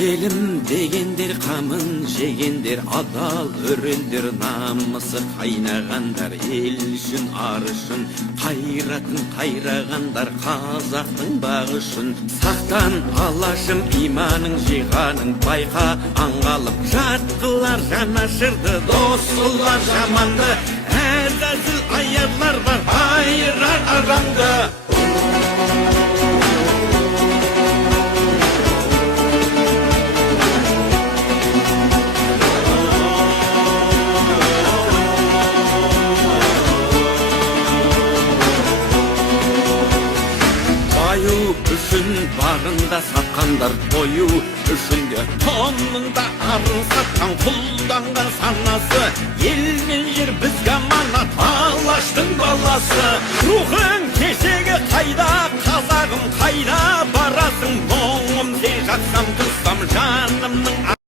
Елім дегендер қамын жегендер, адал өрендер, намысы қайнағандар, ел үшін ар үшін қайратын қайрағандар, қазақтың бағы үшін. Сақтан алашым иманың жиғаның, байқа аңғалып жатқылар жанашырды, досылар жаманды, әзәзіл аярлар бар айырар араңды. Баю үшін барында сатқандар, бойу үшін де тонында арын сатқан, құлданған санасы, ел мен жер бізге аманат, алаштың баласы. Рухың кешегі қайда, қазағым қайда барасың, мұңым сен жатсам тұрсам жанымның